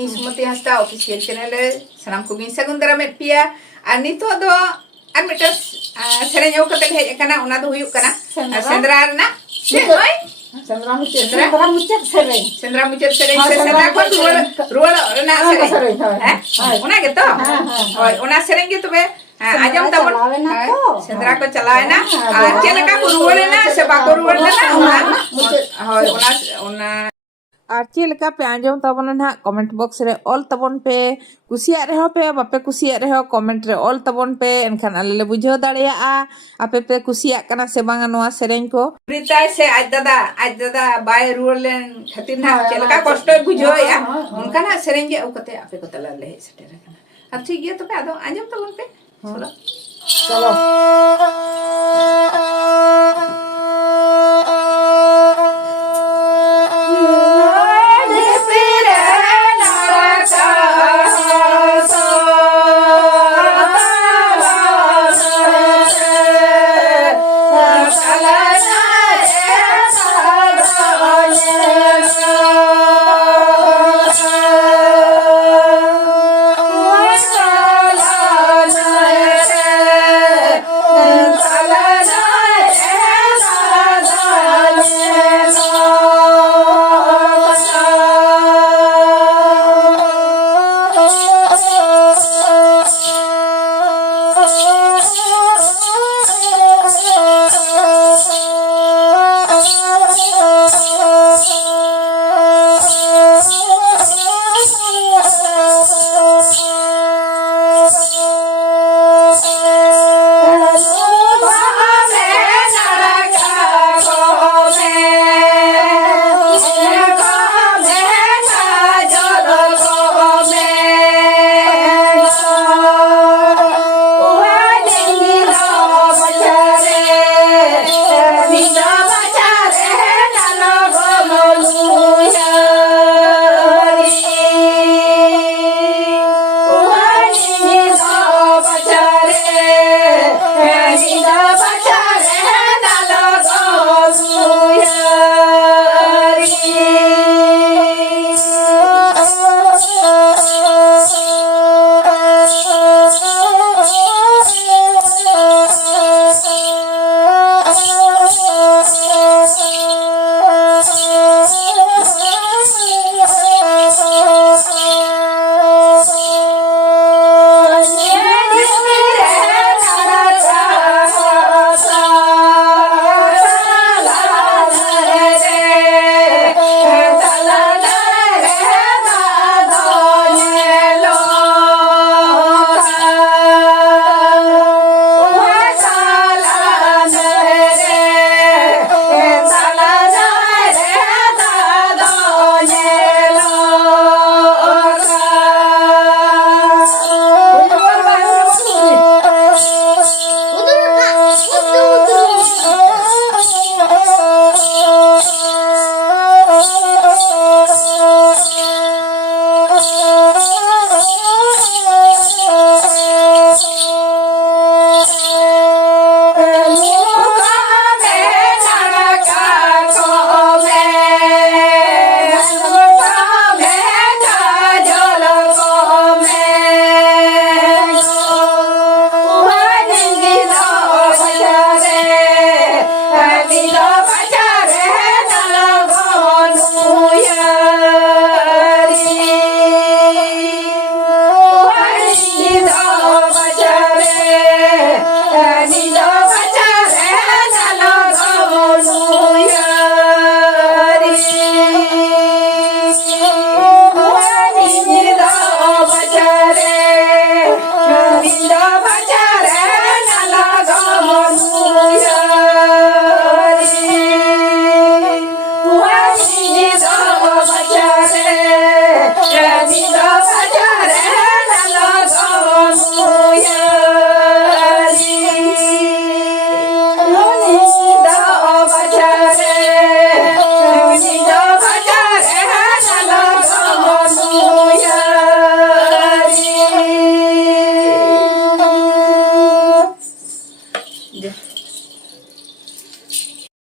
इन सुमति Hansda official channel सनाम को गिन सगुन दरामेट पिया और नितो दो और मिटा सेरेंज ओ कते हेज कना ओना दो हुयुक कना सेंद्रा ना से होय सेंद्रा मुचत सेरेंज सेंद्रा मुचत सेरेंज से सेंद्रा को रुवल ना सेरेंज हैं ओना के तो होय ओना सेरेंज के तबे आजम तबन सेंद्रा को चलाए ना चेलका को रुवल ना से बाको रुवल ना ओना होय ओना और चेलका पे आजम तबन ना कमेंट बॉक्स रे ऑल तबन पे कुसिया रे हो पे बापे कुसिया रे हो कमेंट रे ऑल तबन पे एनखान आले बुझो दाड़िया आपे पे कुसिया कना से बांगा नोआ सेरेंज को प्रीताय से आज दादा बाय रुवलेन खातिर ना चेलका कष्ट बुझो या उनका ना सेरेंज के ओकते आपे को तला ले सेटेर कना अब ठीक है तो पे आदो आजम तबन पे चलो